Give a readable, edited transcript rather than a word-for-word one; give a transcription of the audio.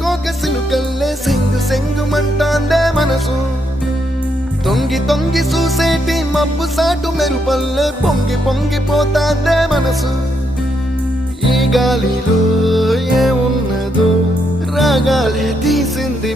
కోక సిలుకల్లే సెంగు సెంగు మంటాందే మనసు తొంగి తొంగి చూసేటి మబ్బు సాటు మెరుపల్లే పొంగి పొంగిపోతాందే మనసు ఈ గాలిలో ఏమున్నదో రాగాలే తీసింది